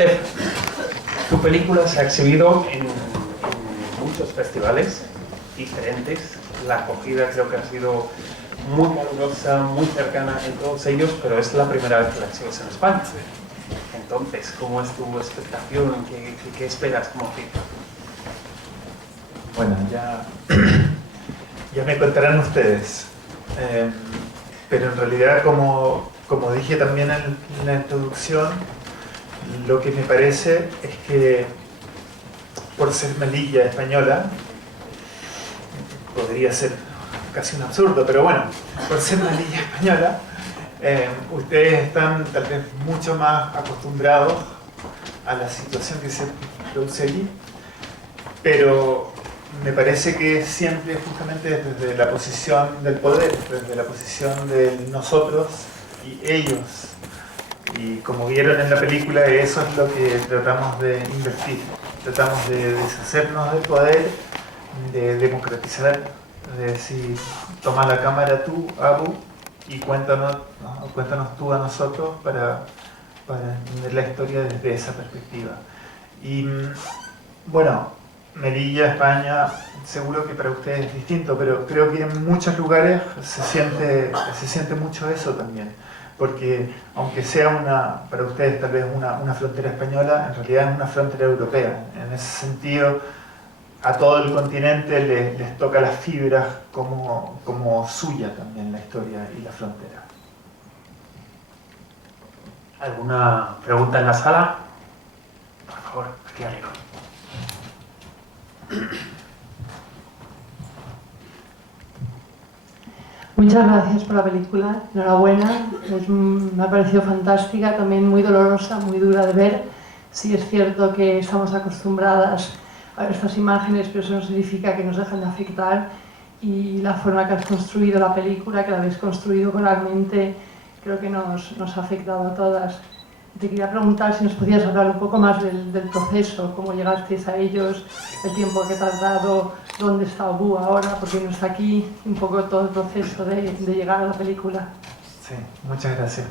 Steph, tu película se ha exhibido en muchos festivales diferentes. La acogida creo que ha sido muy calurosa, muy cercana en todos ellos, pero es la primera vez que la exhibes en España. Entonces, ¿cómo es tu expectación? ¿Qué esperas como feedback? Bueno, ya me contarán ustedes. Pero en realidad, como dije también en la introducción, lo que me parece es que por ser Melilla española, podría ser casi un absurdo, pero bueno, por ser Melilla española, ustedes están tal vez mucho más acostumbrados a la situación que se produce allí, pero me parece que siempre justamente desde la posición del poder, desde la posición de nosotros y ellos. Y como vieron en la película, eso es lo que tratamos de invertir. Tratamos de deshacernos del poder, de democratizar, de decir, toma la cámara tú, Abu, y cuéntanos tú a nosotros para entender la historia desde esa perspectiva. Y bueno, Melilla, España, seguro que para ustedes es distinto, pero creo que en muchos lugares se siente mucho eso también. Porque aunque sea para ustedes tal vez una frontera española, en realidad es una frontera europea. En ese sentido, a todo el continente les toca las fibras como suya también la historia y la frontera. ¿Alguna pregunta en la sala? Por favor, aquí arriba. Muchas gracias por la película, enhorabuena, me ha parecido fantástica, también muy dolorosa, muy dura de ver. Sí es cierto que estamos acostumbradas a ver estas imágenes, pero eso no significa que nos dejen de afectar, y la forma que has construido la película, que la habéis construido coralmente, creo que nos ha afectado a todas. Te quería preguntar si nos podías hablar un poco más del proceso, cómo llegasteis a ellos, el tiempo que te has dado, dónde está Abu ahora, porque no está aquí, un poco todo el proceso de llegar a la película. Sí, muchas gracias.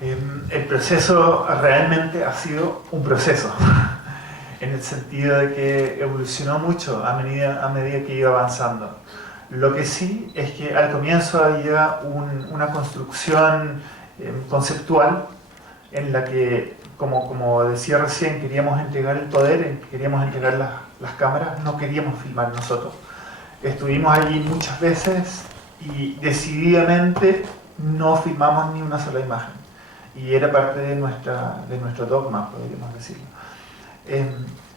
El proceso realmente ha sido un proceso, en el sentido de que evolucionó mucho a medida que iba avanzando. Lo que sí es que al comienzo había una construcción conceptual, en la que, como decía recién, queríamos entregar el poder, queríamos entregar las cámaras, no queríamos filmar nosotros. Estuvimos allí muchas veces y decididamente no filmamos ni una sola imagen. Y era parte de nuestro dogma, podríamos decirlo.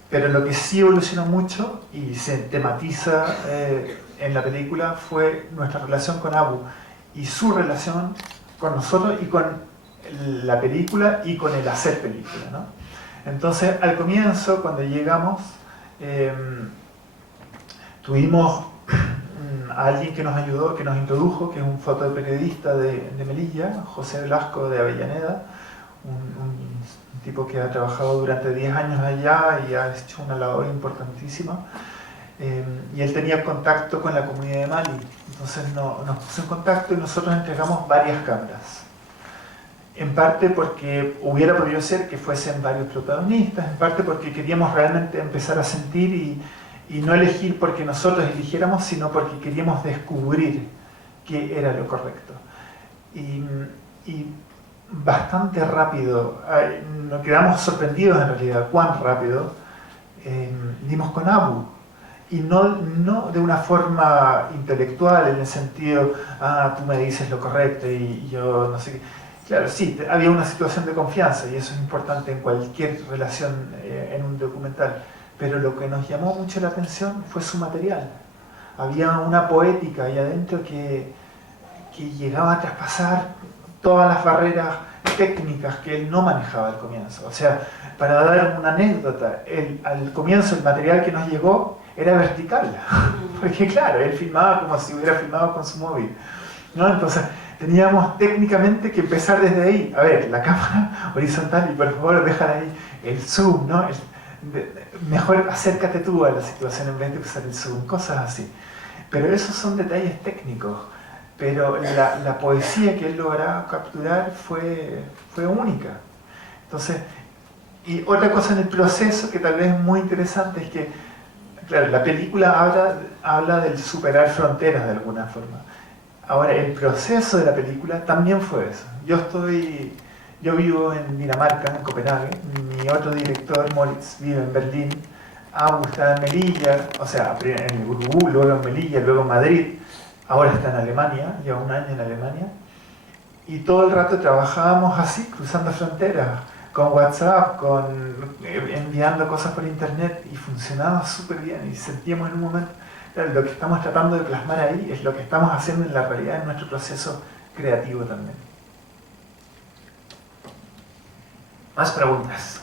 Pero lo que sí evolucionó mucho y se tematiza en la película fue nuestra relación con Abu y su relación con nosotros y con la película y con el hacer película, ¿no? Entonces, al comienzo, cuando llegamos, tuvimos a alguien que nos ayudó, que nos introdujo, que es un fotoperiodista de Melilla, José Velasco de Avellaneda, un tipo que ha trabajado durante 10 años allá y ha hecho una labor importantísima. Y él tenía contacto con la comunidad de Mali, entonces nos puso en contacto y nosotros entregamos varias cámaras. En parte porque hubiera podido ser que fuesen varios protagonistas, en parte porque queríamos realmente empezar a sentir y no elegir porque nosotros eligiéramos, sino porque queríamos descubrir qué era lo correcto. Y bastante rápido, nos quedamos sorprendidos en realidad, cuán rápido dimos con Abu. Y no de una forma intelectual, en el sentido, tú me dices lo correcto y yo no sé qué. Claro, sí, había una situación de confianza y eso es importante en cualquier relación en un documental, pero lo que nos llamó mucho la atención fue su material. Había una poética ahí adentro que llegaba a traspasar todas las barreras técnicas que él no manejaba al comienzo. O sea, para dar una anécdota, al comienzo el material que nos llegó era vertical, porque claro, él filmaba como si hubiera filmado con su móvil, ¿no? Entonces teníamos técnicamente que empezar desde ahí. A ver, la cámara horizontal y por favor déjala ahí, el zoom, ¿no? Mejor acércate tú a la situación en vez de usar el zoom, cosas así. Pero esos son detalles técnicos. Pero la poesía que él lograba capturar fue única. Entonces, Y otra cosa en el proceso que tal vez es muy interesante es que, claro, la película habla del superar fronteras de alguna forma. Ahora, el proceso de la película también fue eso. Yo vivo en Dinamarca, en Copenhague, mi otro director, Moritz, vive en Berlín, Abu está en Melilla, o sea, en el Urubú, luego en Melilla, luego en Madrid, ahora está en Alemania, lleva un año en Alemania, y todo el rato trabajábamos así, cruzando fronteras, con WhatsApp, enviando cosas por internet, y funcionaba súper bien, y sentíamos en un momento, claro, lo que estamos tratando de plasmar ahí es lo que estamos haciendo en la realidad en nuestro proceso creativo también. ¿Más preguntas?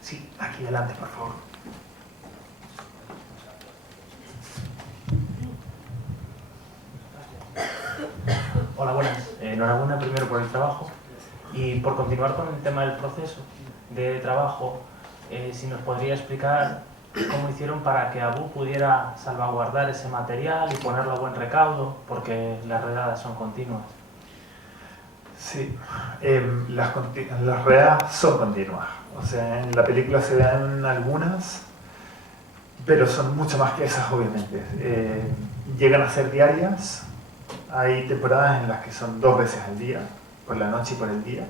Sí, aquí adelante, por favor. Hola, buenas. Enhorabuena primero por el trabajo. Y por continuar con el tema del proceso de trabajo, si nos podría explicar cómo hicieron para que Abu pudiera salvaguardar ese material y ponerlo a buen recaudo, porque las redadas son continuas. Sí, las redadas son continuas. O sea, en la película se ven algunas, pero son mucho más que esas, obviamente. Llegan a ser diarias. Hay temporadas en las que son 2 veces al día, por la noche y por el día.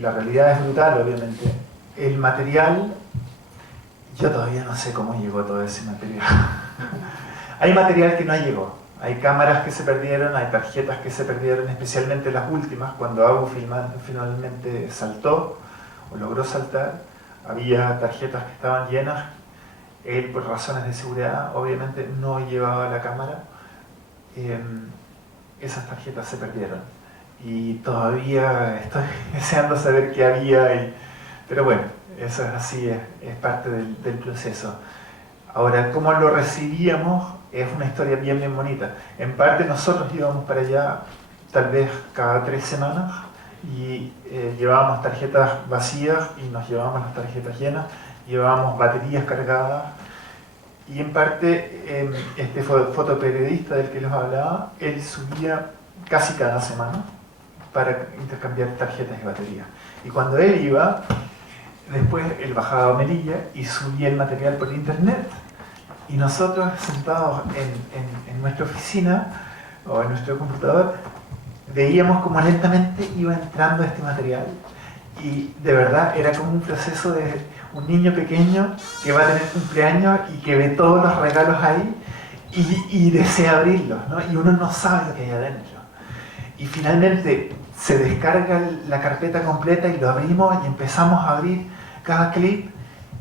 La realidad es brutal, obviamente. El material, yo todavía no sé cómo llegó todo ese material. Hay material que no llegó. Hay cámaras que se perdieron, hay tarjetas que se perdieron, especialmente las últimas, cuando Abu finalmente saltó o logró saltar. Había tarjetas que estaban llenas. Él, por razones de seguridad, obviamente no llevaba la cámara. Esas tarjetas se perdieron y todavía estoy deseando saber qué había, pero bueno, eso es así, es parte del proceso. Ahora, ¿cómo lo recibíamos? Es una historia bien bonita. En parte nosotros íbamos para allá tal vez cada 3 semanas y llevábamos tarjetas vacías y nos llevábamos las tarjetas llenas, llevábamos baterías cargadas. Y en parte, este fotoperiodista del que les hablaba, él subía casi cada semana para intercambiar tarjetas y baterías. Y cuando él iba, después él bajaba a Melilla y subía el material por internet. Y nosotros, sentados en nuestra oficina o en nuestro computador, veíamos como lentamente iba entrando este material. Y de verdad era como un proceso de un niño pequeño que va a tener cumpleaños y que ve todos los regalos ahí y desea abrirlos, ¿no? Y uno no sabe lo que hay adentro. Y finalmente se descarga la carpeta completa y lo abrimos y empezamos a abrir cada clip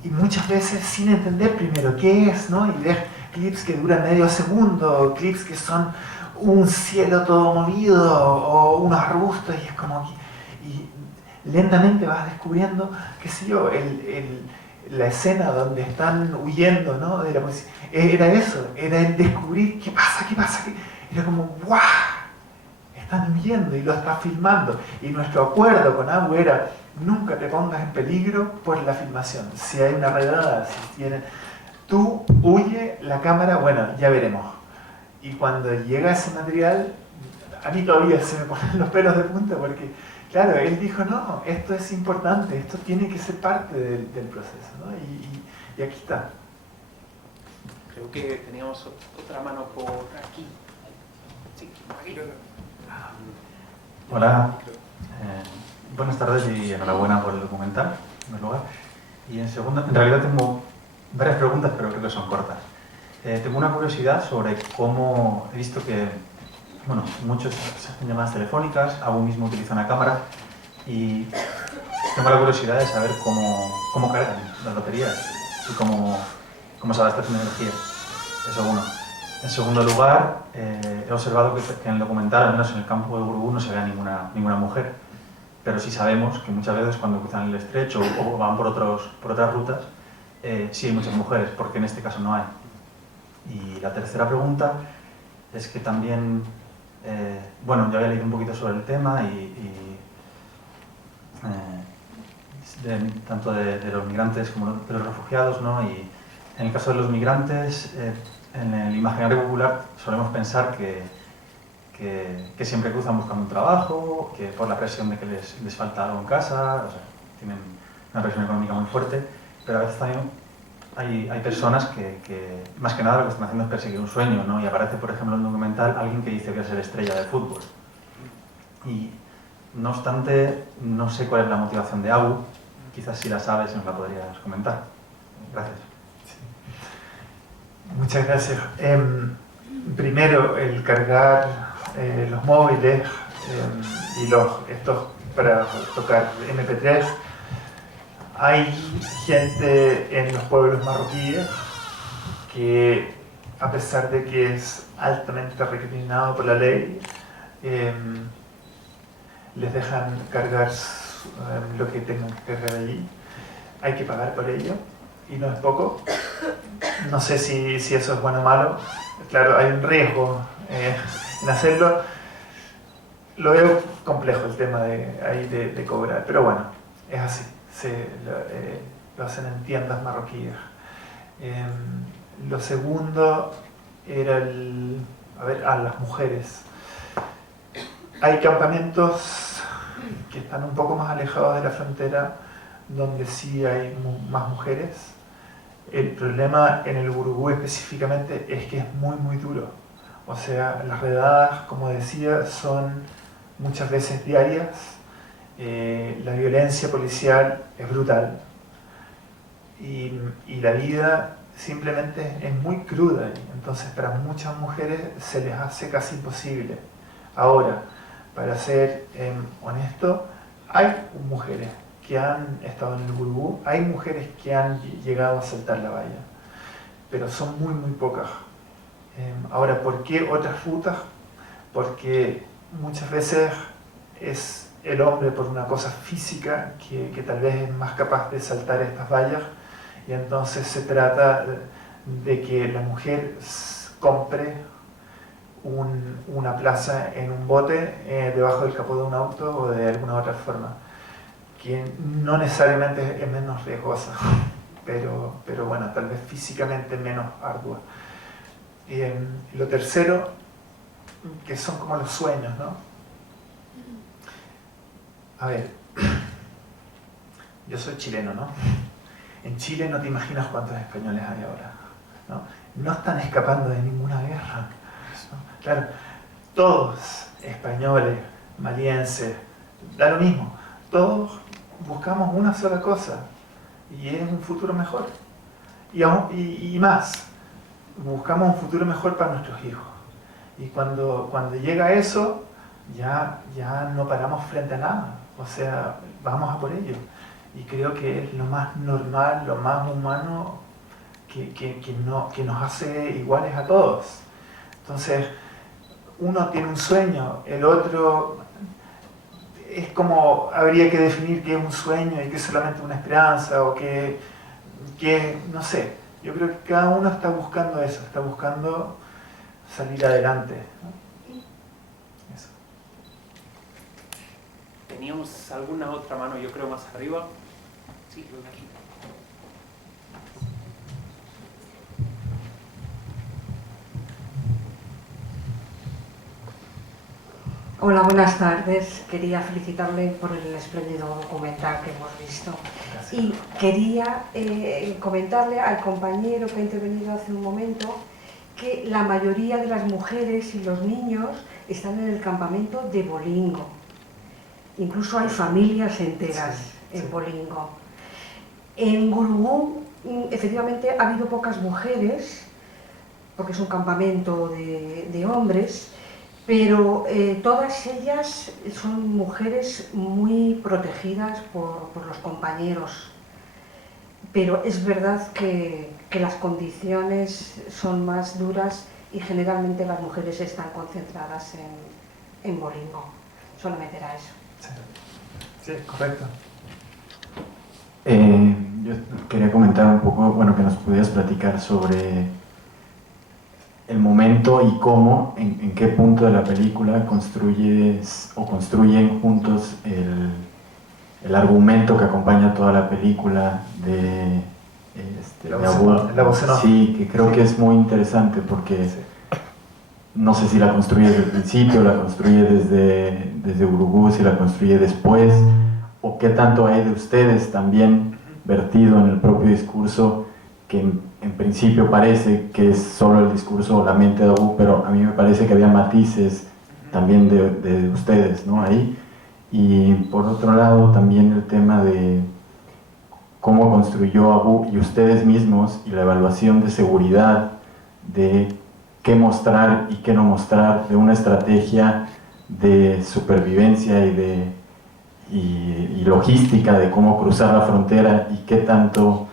y muchas veces sin entender primero qué es, ¿no? Y ver clips que duran medio segundo, clips que son un cielo todo movido o unos arbustos y es como que, y lentamente vas descubriendo, qué sé yo, la escena donde están huyendo, ¿no? De la policía. Era eso, era el descubrir qué pasa, era como ¡guau! Están huyendo y lo estás filmando. Y nuestro acuerdo con Abu era nunca te pongas en peligro por la filmación. Si hay una redada, si tienen... Tú huye, la cámara, bueno, ya veremos. Y cuando llega ese material, a mí todavía se me ponen los pelos de punta porque, claro, él dijo, no, esto es importante, esto tiene que ser parte del proceso, ¿no? Y aquí está. Creo que teníamos otra mano por aquí. Sí, aquí. Hola, buenas tardes y enhorabuena por el documental, en primer lugar. Y en segundo, en realidad tengo varias preguntas, pero creo que son cortas. Tengo una curiosidad sobre cómo he visto que, bueno, muchos se hacen llamadas telefónicas, Abu mismo utiliza una cámara y tengo la curiosidad de saber cómo cargan las baterías y cómo se abastecen de energía. Eso uno. En segundo lugar, he observado que en el documental, al menos en el campo de Urubú, no se ve a ninguna mujer, pero sí sabemos que muchas veces cuando cruzan el estrecho o van por otras rutas, sí hay muchas mujeres, porque en este caso no hay. Y la tercera pregunta es que también, bueno, yo había leído un poquito sobre el tema tanto de los migrantes como de los refugiados, ¿no? Y en el caso de los migrantes, en el imaginario popular solemos pensar que siempre cruzan buscando un trabajo, que por la presión de que les falta algo en casa, o sea, tienen una presión económica muy fuerte, pero a veces también hay personas que más que nada lo que están haciendo es perseguir un sueño, ¿no? Y aparece, por ejemplo, en el documental alguien que dice que va a ser estrella de fútbol. Y no obstante, no sé cuál es la motivación de Abu, quizás si la sabes nos la podrías comentar. Gracias. Sí. Muchas gracias. Primero, el cargar los móviles y estos para tocar MP3. Hay gente en los pueblos marroquíes que, a pesar de que es altamente recriminado por la ley, les dejan cargar lo que tengan que cargar allí. Hay que pagar por ello y no es poco. No sé si eso es bueno o malo. Claro, hay un riesgo en hacerlo. Lo veo complejo el tema de cobrar, pero bueno, es así. Lo hacen en tiendas marroquíes. Lo segundo era las mujeres. Hay campamentos que están un poco más alejados de la frontera donde sí hay más mujeres. El problema en el Gurugú específicamente es que es muy duro. O sea, las redadas, como decía, son muchas veces diarias. La violencia policial es brutal y la vida simplemente es muy cruda. Entonces para muchas mujeres se les hace casi imposible. Ahora, para ser honesto, hay mujeres que han estado en el Gurugú, hay mujeres que han llegado a saltar la valla, pero son muy pocas. Ahora, ¿por qué otras rutas? Porque muchas veces es el hombre por una cosa física que tal vez es más capaz de saltar estas vallas, y entonces se trata de que la mujer compre una plaza en un bote debajo del capó de un auto o de alguna otra forma, que no necesariamente es menos riesgosa, pero bueno, tal vez físicamente menos ardua. Lo tercero, que son como los sueños, ¿no? A ver, yo soy chileno, ¿no? En Chile no te imaginas cuántos españoles hay ahora, ¿no? No están escapando de ninguna guerra, ¿no? Claro, todos, españoles, malienses, da lo mismo, todos buscamos una sola cosa, y es un futuro mejor. Y más, buscamos un futuro mejor para nuestros hijos. Y cuando llega eso, ya no paramos frente a nada. O sea, vamos a por ello. Y creo que es lo más normal, lo más humano que nos hace iguales a todos. Entonces, uno tiene un sueño, el otro es como, habría que definir qué es un sueño y qué es solamente una esperanza, o qué no sé. Yo creo que cada uno está buscando eso, está buscando salir adelante, ¿no? Eso. ¿Teníamos alguna otra mano, yo creo, más arriba? Sí, creo que aquí. Hola, buenas tardes. Quería felicitarle por el espléndido documental que hemos visto. Gracias. Y quería comentarle al compañero que ha intervenido hace un momento que la mayoría de las mujeres y los niños están en el campamento de Bolingo. Incluso hay familias enteras en Bolingo. En Gurugú, efectivamente, ha habido pocas mujeres, porque es un campamento de hombres, pero todas ellas son mujeres muy protegidas por los compañeros. Pero es verdad que las condiciones son más duras y generalmente las mujeres están concentradas en Bolingo. Solamente era eso. Sí, correcto. Yo quería comentar un poco, bueno, que nos pudieras platicar sobre el momento y cómo, en qué punto de la película construyes o construyen juntos el argumento que acompaña toda la película de La voz en off. Sí, que creo que es muy interesante porque no sé si la construye desde el principio, la construye desde Gurugú, si la construye después, o qué tanto hay de ustedes también vertido en el propio discurso, que en principio parece que es solo el discurso o la mente de Abu, pero a mí me parece que había matices también de ustedes, ¿no? Ahí. Y por otro lado también el tema de cómo construyó Abu y ustedes mismos, y la evaluación de seguridad, de qué mostrar y qué no mostrar, de una estrategia de supervivencia y logística de cómo cruzar la frontera y qué tanto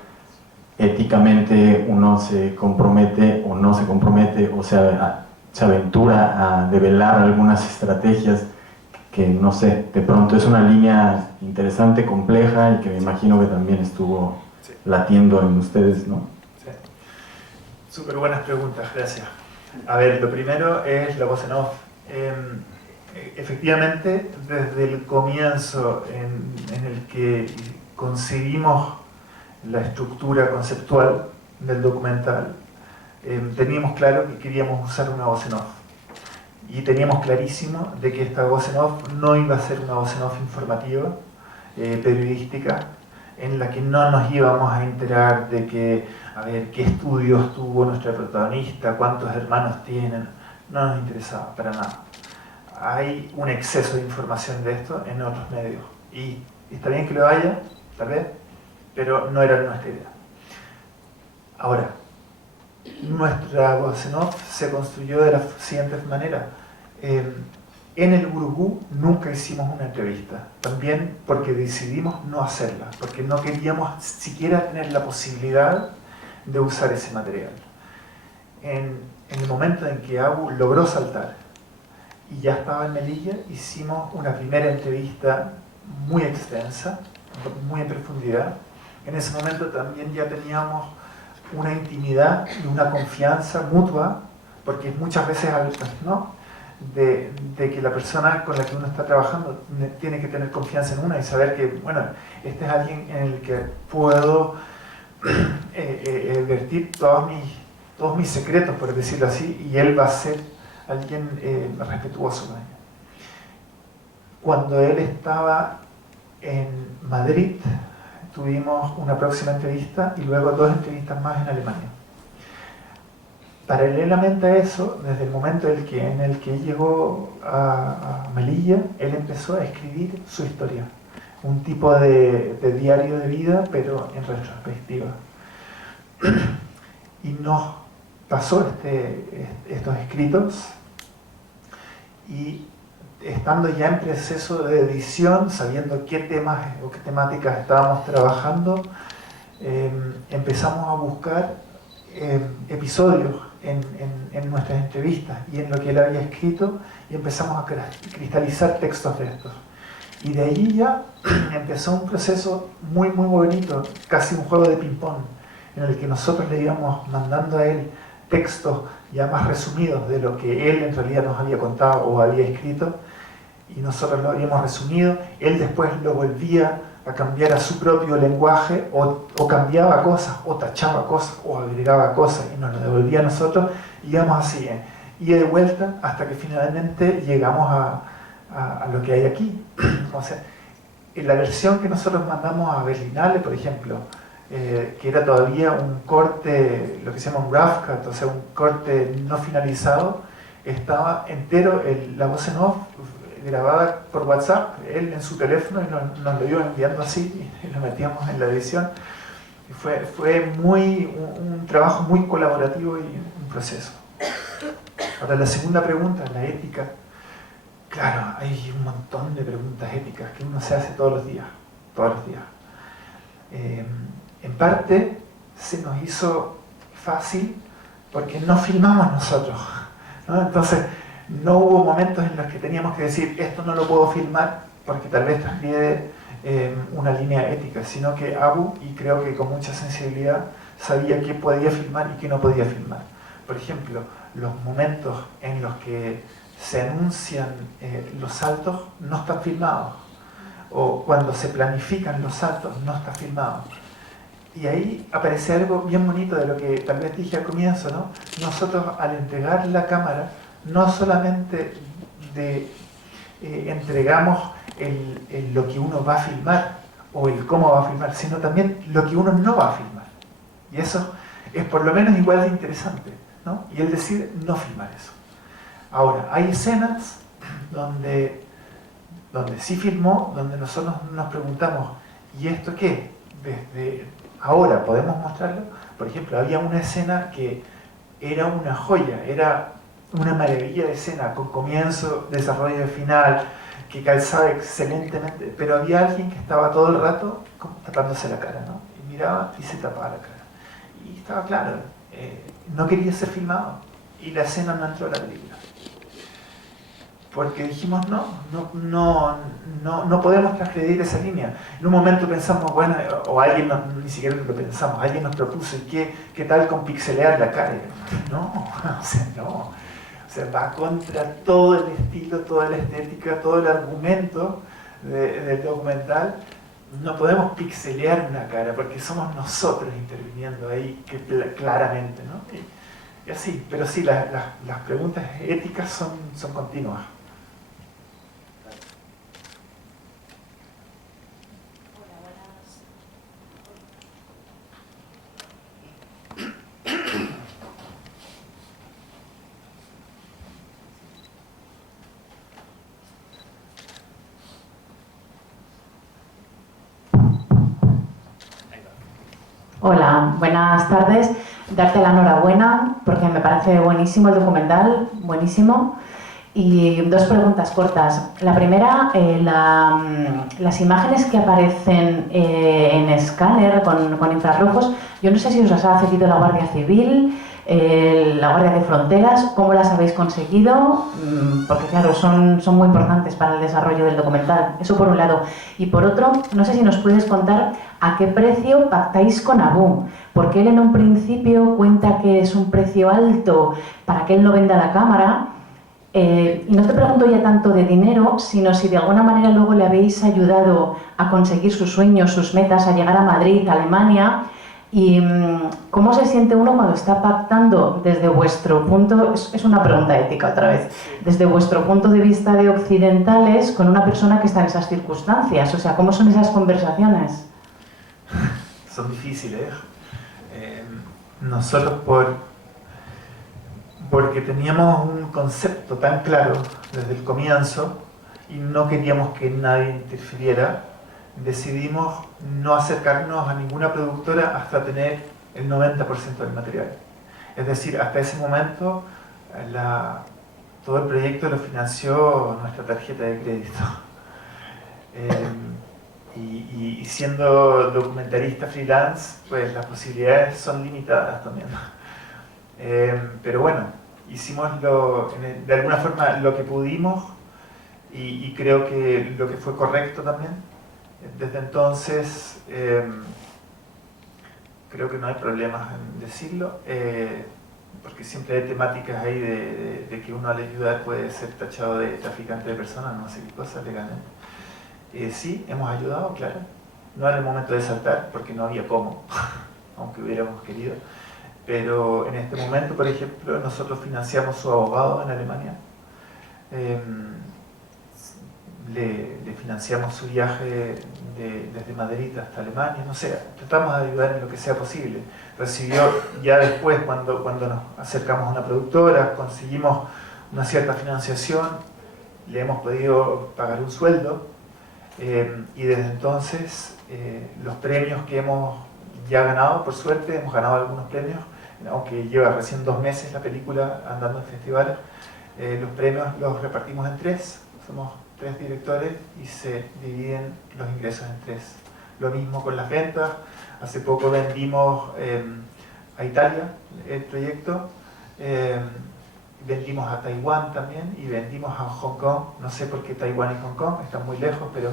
éticamente uno se compromete o no se compromete, o sea, se aventura a develar algunas estrategias que, no sé, de pronto es una línea interesante, compleja, y que me imagino que también estuvo latiendo en ustedes, ¿no? Sí. Súper buenas preguntas, gracias. A ver, lo primero es la voz en off. Efectivamente, desde el comienzo en el que concebimos la estructura conceptual del documental, teníamos claro que queríamos usar una voz en off. Y teníamos clarísimo de que esta voz en off no iba a ser una voz en off informativa, periodística, en la que no nos íbamos a enterar de que, a ver, qué estudios tuvo nuestra protagonista, cuántos hermanos tienen. No nos interesaba para nada. Hay un exceso de información de esto en otros medios. Y está bien que lo haya, tal vez, pero no era nuestra idea. Ahora, nuestra voz en off se construyó de la siguiente manera. En el Gurugú nunca hicimos una entrevista, también porque decidimos no hacerla, porque no queríamos siquiera tener la posibilidad de usar ese material. En el momento en que Abu logró saltar y ya estaba en Melilla, hicimos una primera entrevista muy extensa, muy en profundidad. En ese momento también ya teníamos una intimidad y una confianza mutua, porque muchas veces, ¿no?, de que la persona con la que uno está trabajando tiene que tener confianza en una y saber que, bueno, este es alguien en el que puedo vertir todos mis secretos, por decirlo así, y él va a ser alguien respetuoso con ella. Cuando él estaba en Madrid, tuvimos una próxima entrevista y luego 2 entrevistas más en Alemania. Paralelamente a eso, desde el momento en el que llegó a Melilla, él empezó a escribir su historia, un tipo de diario de vida, pero en retrospectiva. Y nos pasó estos escritos, y estando ya en proceso de edición, sabiendo qué temas o qué temáticas estábamos trabajando, empezamos a buscar episodios en nuestras entrevistas y en lo que él había escrito, y empezamos a cristalizar textos de estos. Y de ahí ya empezó un proceso muy muy bonito, casi un juego de ping-pong, en el que nosotros le íbamos mandando a él textos ya más resumidos de lo que él en realidad nos había contado o había escrito, y nosotros lo habíamos resumido. Él después lo volvía a cambiar a su propio lenguaje, o cambiaba cosas, o tachaba cosas, o agregaba cosas, y nos lo devolvía a nosotros, y íbamos así, y de vuelta, hasta que finalmente llegamos a lo que hay aquí. O sea, en la versión que nosotros mandamos a Berlinale, por ejemplo, que era todavía un corte, lo que se llama un rough cut, o sea, un corte no finalizado, estaba entero la voz en off grabada por WhatsApp, él en su teléfono, y nos lo iba enviando así, y lo metíamos en la edición. Y fue un trabajo muy colaborativo y un proceso. Ahora, la segunda pregunta, la ética. Claro, hay un montón de preguntas éticas que uno se hace todos los días. En parte se nos hizo fácil porque no filmamos nosotros, ¿no? Entonces no hubo momentos en los que teníamos que decir esto no lo puedo filmar porque tal vez transgrede una línea ética, sino que Abu, y creo que con mucha sensibilidad, sabía qué podía filmar y qué no podía filmar. Por ejemplo, los momentos en los que se anuncian los saltos no están filmados, o cuando se planifican los saltos no está filmado. Y ahí aparece algo bien bonito de lo que tal vez dije al comienzo, ¿no? Nosotros, al entregar la cámara, no solamente entregamos lo que uno va a filmar o el cómo va a filmar, sino también lo que uno no va a filmar. Y eso es por lo menos igual de interesante, ¿no? Y él decide no filmar eso. Ahora, hay escenas donde sí filmó, donde nosotros nos preguntamos, ¿y esto qué? Desde ahora podemos mostrarlo. Por ejemplo, había una escena que era una joya, era una maravilla de escena, con comienzo, desarrollo y final, que calzaba excelentemente, pero había alguien que estaba todo el rato tapándose la cara, ¿no? Y miraba y se tapaba la cara. Y estaba claro, no quería ser filmado, y la escena no entró a la película. Porque dijimos, no podemos transgredir esa línea. En un momento pensamos, bueno, o alguien, ni siquiera lo pensamos, alguien nos propuso, ¿qué tal con pixelear la cara? No, o sea, no. O sea, va contra todo el estilo, toda la estética, todo el argumento del documental. No podemos pixelear una cara, porque somos nosotros interviniendo ahí claramente, ¿no? Y así, pero sí, las preguntas éticas son continuas. Hola, buenas tardes. Darte la enhorabuena porque me parece buenísimo el documental, buenísimo. Y dos preguntas cortas. La primera, las imágenes que aparecen en escáner con infrarrojos, yo no sé si os las ha cedido la Guardia Civil, la Guardia de Fronteras, ¿cómo las habéis conseguido? Porque claro, son muy importantes para el desarrollo del documental. Eso por un lado. Y por otro, no sé si nos puedes contar a qué precio pactáis con Abu, porque él en un principio cuenta que es un precio alto para que él no venda la cámara. Y no te pregunto ya tanto de dinero, sino si de alguna manera luego le habéis ayudado a conseguir sus sueños, sus metas, a llegar a Madrid, a Alemania. Y cómo se siente uno cuando está pactando desde vuestro punto, es una pregunta ética otra vez, desde vuestro punto de vista de occidentales con una persona que está en esas circunstancias. O sea, ¿cómo son esas conversaciones? Son difíciles. Nosotros porque teníamos un concepto tan claro desde el comienzo y no queríamos que nadie interfiriera, decidimos no acercarnos a ninguna productora hasta tener el 90% del material. Es decir, hasta ese momento todo el proyecto lo financió nuestra tarjeta de crédito. Y siendo documentalista freelance, pues las posibilidades son limitadas también. Pero bueno, hicimos de alguna forma lo que pudimos y creo que lo que fue correcto también. Desde entonces, creo que no hay problemas en decirlo, porque siempre hay temáticas ahí de que uno al ayudar puede ser tachado de traficante de personas, no sé qué cosas legalmente. Sí, hemos ayudado, claro. No era el momento de saltar, porque no había cómo, aunque hubiéramos querido. Pero en este momento, por ejemplo, nosotros financiamos su abogado en Alemania. Le financiamos su viaje desde Madrid hasta Alemania. No sé, tratamos de ayudar en lo que sea posible. Recibió ya después, cuando nos acercamos a una productora, conseguimos una cierta financiación, le hemos podido pagar un sueldo. Y desde entonces los premios que hemos ya ganado, por suerte hemos ganado algunos premios, aunque lleva recién 2 meses la película andando en festivales. Los premios los repartimos en 3, somos 3 directores y se dividen los ingresos en 3. Lo mismo con las ventas. Hace poco vendimos a Italia el proyecto, vendimos a Taiwán también y vendimos a Hong Kong. No sé por qué Taiwán y Hong Kong, están muy lejos, pero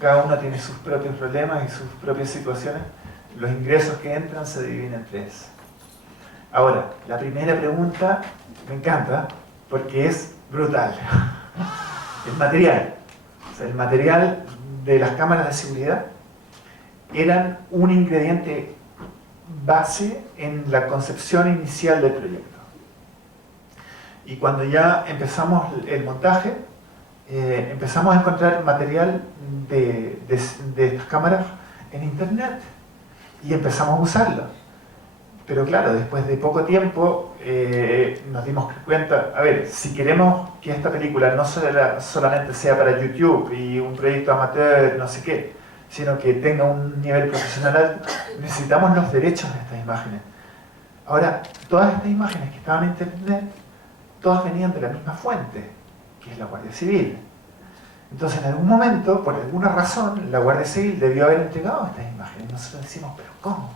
cada uno tiene sus propios problemas y sus propias situaciones. Los ingresos que entran se dividen en 3. Ahora, la primera pregunta me encanta porque es brutal. El material. O sea, el material de las cámaras de seguridad eran un ingrediente base en la concepción inicial del proyecto. Y cuando ya empezamos el montaje, empezamos a encontrar material de estas cámaras en internet y empezamos a usarlo. Pero claro, después de poco tiempo nos dimos cuenta, a ver, si queremos que esta película no solamente sea para YouTube y un proyecto amateur, no sé qué, sino que tenga un nivel profesional alto, necesitamos los derechos de estas imágenes. Ahora, todas estas imágenes que estaban en internet, todas venían de la misma fuente, que es la Guardia Civil. Entonces, en algún momento, por alguna razón, la Guardia Civil debió haber entregado estas imágenes. Nosotros decimos, ¿pero cómo?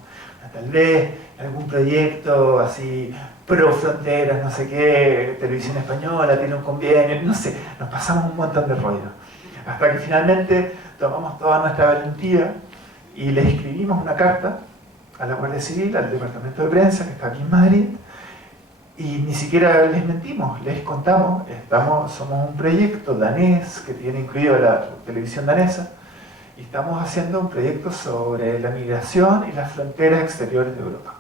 Tal vez algún proyecto así, pro fronteras, no sé qué, Televisión Española tiene un convenio, no sé, nos pasamos un montón de rollo. Hasta que finalmente tomamos toda nuestra valentía y le escribimos una carta a la Guardia Civil, al departamento de prensa que está aquí en Madrid, y ni siquiera les mentimos, les contamos, somos un proyecto danés que tiene incluido la televisión danesa, y estamos haciendo un proyecto sobre la migración y las fronteras exteriores de Europa.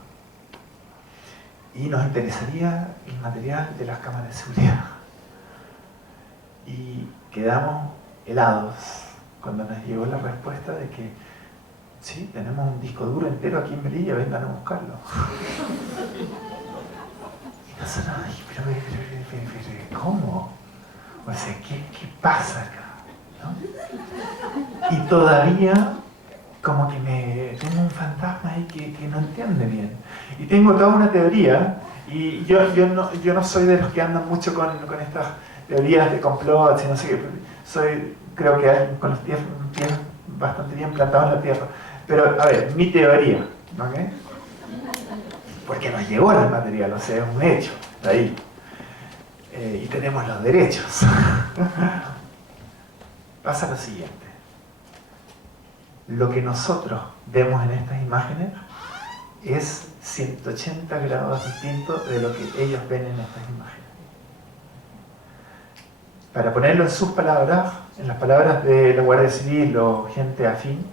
Y nos interesaría el material de las cámaras de seguridad. Y quedamos helados cuando nos llegó la respuesta de que sí, tenemos un disco duro entero aquí en Melilla, vengan a buscarlo. Y nosotros, pero, ¿cómo? O sea, ¿qué pasa acá? ¿No? Y todavía como que tengo un fantasma ahí que no entiende bien. Y tengo toda una teoría, y yo no soy de los que andan mucho con estas teorías de complot, y no sé qué. Creo que alguien con los pies bastante bien plantados en la tierra. Pero, a ver, mi teoría, ¿ok? Porque nos llegó el material, o sea, es un hecho, está ahí. Y tenemos los derechos. Pasa lo siguiente. Lo que nosotros vemos en estas imágenes es 180 grados distinto de lo que ellos ven en estas imágenes. Para ponerlo en sus palabras, en las palabras de la Guardia Civil o gente afín,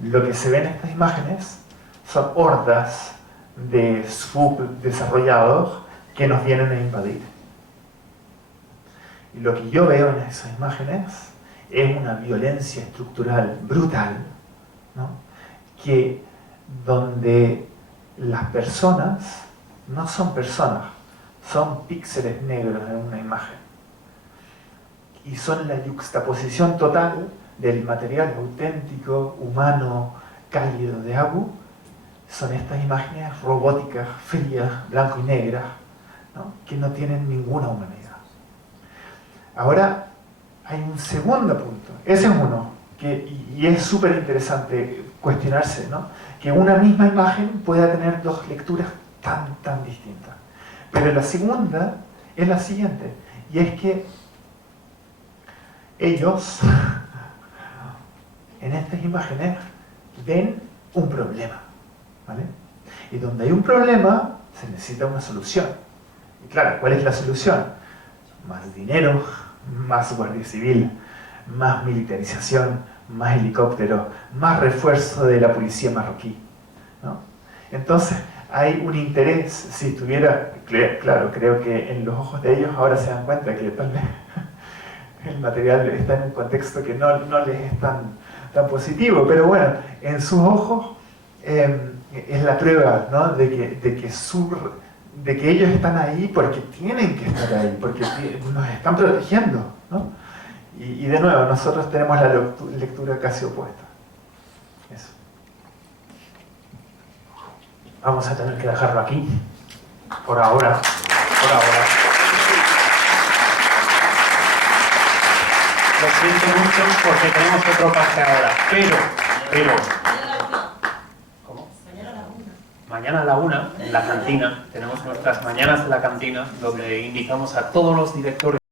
lo que se ve en estas imágenes son hordas de subdesarrollados que nos vienen a invadir. Y lo que yo veo en esas imágenes es una violencia estructural brutal, ¿no? Que donde las personas no son personas, son píxeles negros en una imagen. Y son la yuxtaposición total del material auténtico, humano, cálido de Abu. Son estas imágenes robóticas, frías, blanco y negras, ¿no? Que no tienen ninguna humanidad. Ahora, hay un segundo punto, ese es uno, y es súper interesante cuestionarse, ¿no? Que una misma imagen pueda tener dos lecturas tan distintas. Pero la segunda es la siguiente, y es que ellos, en estas imágenes, ven un problema, ¿vale? Y donde hay un problema, se necesita una solución. Y claro, ¿cuál es la solución? Más dinero, más Guardia Civil, más militarización, más helicóptero, más refuerzo de la policía marroquí, ¿no? Entonces hay un interés, si estuviera, claro, creo que en los ojos de ellos ahora se dan cuenta que tal vez el material está en un contexto que no les es tan positivo, pero bueno, en sus ojos es la prueba, ¿no? de que ellos están ahí porque tienen que estar ahí, porque nos están protegiendo, ¿no? Y de nuevo, nosotros tenemos la lectura casi opuesta. Eso. Vamos a tener que dejarlo aquí, por ahora. Lo siento mucho porque tenemos otro pase ahora, pero... ¿Cómo? Mañana a la 1, en la cantina, tenemos nuestras mañanas de la cantina, donde invitamos a todos los directores